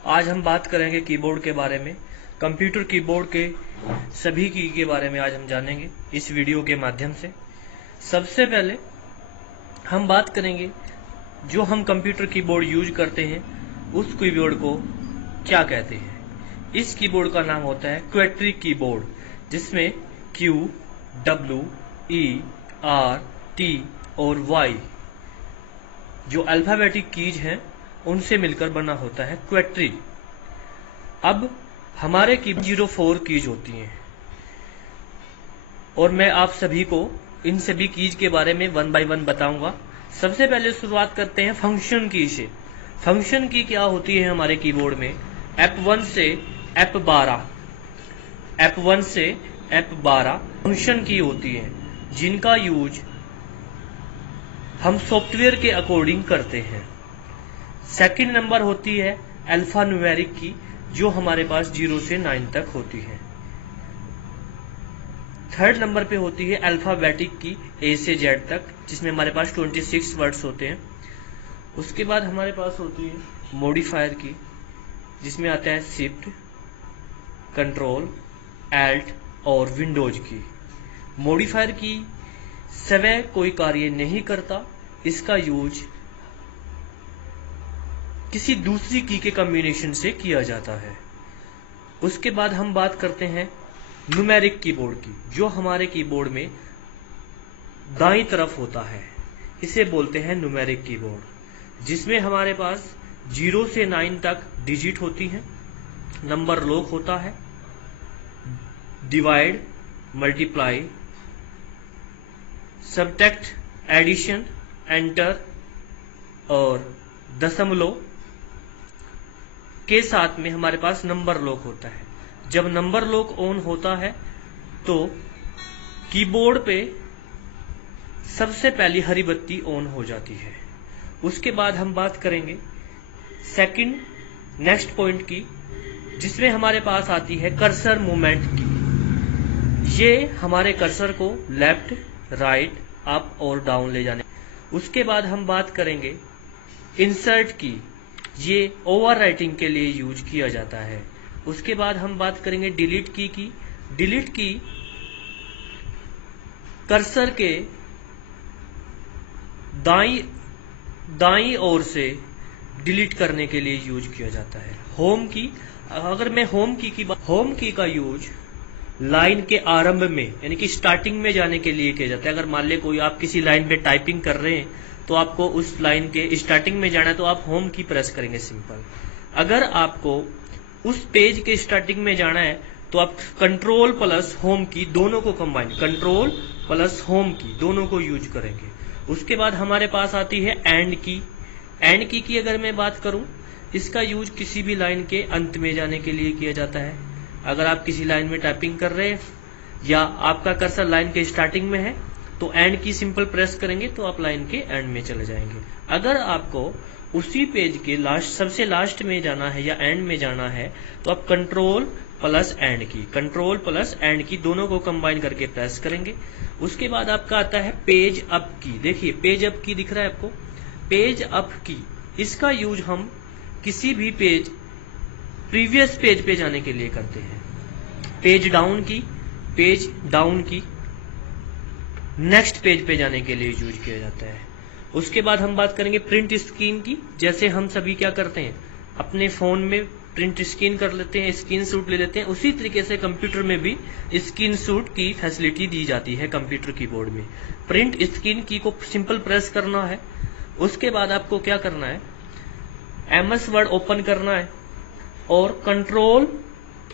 आज हम बात करेंगे कीबोर्ड के बारे में। कंप्यूटर कीबोर्ड के सभी की के बारे में आज हम जानेंगे इस वीडियो के माध्यम से। सबसे पहले हम बात करेंगे जो हम कंप्यूटर कीबोर्ड यूज करते हैं उस कीबोर्ड को क्या कहते हैं। इस कीबोर्ड का नाम होता है क्वेट्री कीबोर्ड, जिसमें Q, W, E, R, T और Y जो अल्फाबेटिक कीज हैं उनसे मिलकर बना होता है क्वेट्री। अब हमारे की 04 कीज होती हैं और मैं आप सभी को इन सभी कीज के बारे में 1 बाय 1 बताऊंगा। सबसे पहले शुरुआत करते हैं फंक्शन की से। फंक्शन की क्या होती है हमारे कीबोर्ड में? F1 से F12, F1 से F12 फंक्शन की होती है, जिनका यूज हम सॉफ्टवेयर के अकॉर्डिंग करते हैं। सेकंड नंबर होती है अल्फा न्यूमेरिक की, जो हमारे पास 0 से 9 तक होती है। थर्ड नंबर पे होती है अल्फाबेटिक की A से Z तक, जिसमें हमारे पास 26 वर्ड्स होते हैं। उसके बाद हमारे पास होती है मॉडिफायर की, जिसमें आता है शिफ्ट, कंट्रोल, एल्ट और विंडोज की। मॉडिफायर की स्वयं कोई कार्य नहीं करता, इसका यूज किसी दूसरी की के कॉम्बिनेशन से किया जाता है। उसके बाद हम बात करते हैं न्यूमेरिक कीबोर्ड की, जो हमारे कीबोर्ड में दाईं तरफ होता है। इसे बोलते हैं न्यूमेरिक कीबोर्ड, जिसमें हमारे पास 0 से 9 तक डिजिट होती हैं, नंबर लॉक होता है, divide, multiply, subtract, addition, enter और दशमलव के साथ में हमारे पास नंबर लॉक होता है। जब नंबर लॉक ऑन होता है तो कीबोर्ड पे सबसे पहली हरी बत्ती ऑन हो जाती है। उसके बाद हम बात करेंगे सेकंड नेक्स्ट पॉइंट की, जिसमें हमारे पास आती है कर्सर मूवमेंट की। ये हमारे कर्सर को लेफ्ट, राइट, अप और डाउन ले जाने। उसके बाद हम बात करेंगे इंसर्ट की, ये ओवर राइटिंग के लिए यूज किया जाता है। उसके बाद हम बात करेंगे डिलीट की। डिलीट की कर्सर के दाईं ओर से डिलीट करने के लिए यूज किया जाता है। होम की, अगर मैं होम की का यूज लाइन के आरंभ में यानी कि स्टार्टिंग में जाने के लिए किया जाता है। अगर मान ले कोई आप किसी लाइन पे टाइपिंग कर रहे हैं तो आपको उस लाइन के स्टार्टिंग में जाना है तो आप होम की प्रेस करेंगे, सिंपल। अगर आपको उस पेज के स्टार्टिंग में जाना है तो आप कंट्रोल प्लस होम की दोनों को कंबाइन, कंट्रोल प्लस होम की दोनों को यूज करेंगे। उसके बाद हमारे पास आती है एंड की। एंड की अगर मैं बात करूं, इसका यूज किसी भी लाइन के अंत में जाने के लिए किया जाता है। अगर आप किसी लाइन में टाइपिंग कर रहे हैं या आपका कर्सर लाइन के स्टार्टिंग में है तो एंड की सिंपल प्रेस करेंगे तो आप लाइन के एंड में चले जाएंगे। अगर आपको उसी पेज के सबसे लास्ट में जाना है या एंड में जाना है तो आप कंट्रोल प्लस एंड की दोनों को कंबाइन करके प्रेस करेंगे। उसके बाद आपका आता है पेज अप की। देखिए पेज अप की दिख रहा है आपको, पेज अप की, इसका यूज हम किसी भी प्रीवियस पेज पे जाने के लिए करते हैं। पेज डाउन की नेक्स्ट पेज पे जाने के लिए यूज किया जाता है। उसके बाद हम बात करेंगे प्रिंट स्क्रीन की। जैसे हम सभी क्या करते हैं, अपने फोन में प्रिंट स्क्रीन कर लेते हैं, स्क्रीन शॉट ले लेते हैं, उसी तरीके से कंप्यूटर में भी स्क्रीन शॉट की फैसिलिटी दी जाती है कंप्यूटर कीबोर्ड में। प्रिंट स्क्रीन की को सिंपल प्रेस करना है। उसके बाद आपको क्या करना है, MS वर्ड ओपन करना है और कंट्रोल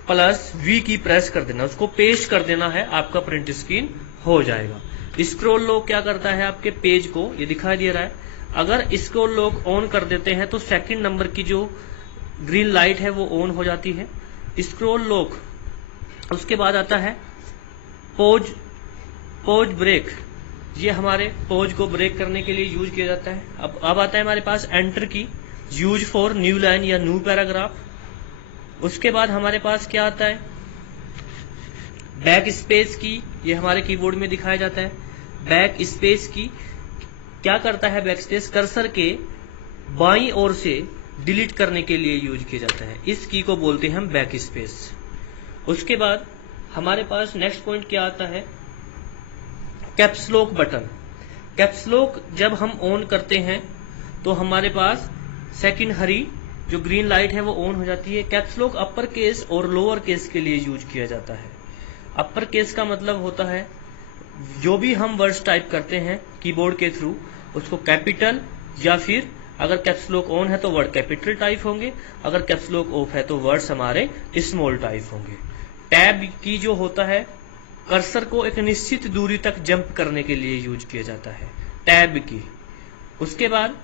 प्लस V की प्रेस कर देना, उसको पेस्ट कर देना है, आपका प्रिंट स्क्रीन हो जाएगा। स्क्रॉल लॉक क्या करता है, आपके पेज को, ये दिखाई दे रहा है, अगर स्क्रॉल लॉक ऑन कर देते हैं तो सेकंड नंबर की जो ग्रीन लाइट है वो ऑन हो जाती है। स्क्रॉल लॉक, उसके बाद आता है पॉज ब्रेक, ये हमारे पॉज को ब्रेक करने के लिए यूज किया जाता है। अब आता है हमारे पास एंटर की, यूज फॉर न्यू लाइन या न्यू पैराग्राफ। उसके बाद हमारे पास क्या आता है, बैक स्पेस की, ये हमारे कीबोर्ड में दिखाया जाता है। बैक स्पेस की क्या करता है, बैक स्पेस कर्सर के बाईं ओर से डिलीट करने के लिए यूज किया जाता है। इस की को बोलते हैं हम बैक स्पेस। उसके बाद हमारे पास नेक्स्ट पॉइंट क्या आता है, caps lock button. Caps lock जब हम ऑन करते हैं तो हमारे पास सेकंड हरी जो ग्रीन लाइट है वो ऑन हो जाती है। कैप्स लॉक अपर केस और लोअर केस के लिए यूज किया जाता है। अपर केस का मतलब होता है जो भी हम वर्ड्स टाइप करते हैं कीबोर्ड के थ्रू उसको कैपिटल, या फिर अगर कैप्स लॉक ऑन है तो वर्ड कैपिटल टाइप होंगे, अगर कैप्स लॉक ऑफ है तो वर्ड्स हमारे स्मॉल टाइप होंगे। टैब की जो होता है कर्सर को एक निश्चित दूरी तक जंप करने के लिए यूज किया जाता है, टैब की। उसके बाद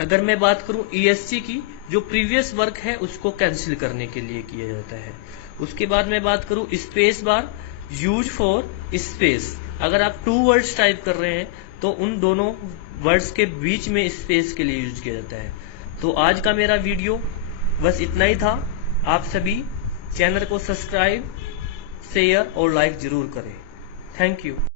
अगर मैं बात करूं ESC की, जो प्रीवियस वर्क है उसको कैंसिल करने के लिए किया जाता है। उसके बाद मैं बात करूं space bar, use for space. अगर आप 2 वर्ड्स टाइप कर रहे हैं तो उन दोनों वर्ड्स के बीच में स्पेस के लिए यूज किया जाता है। तो आज का मेरा वीडियो बस इतना ही था। आप सभी चैनल को सब्सक्राइब, शेयर और लाइक जरूर करें। Thank you.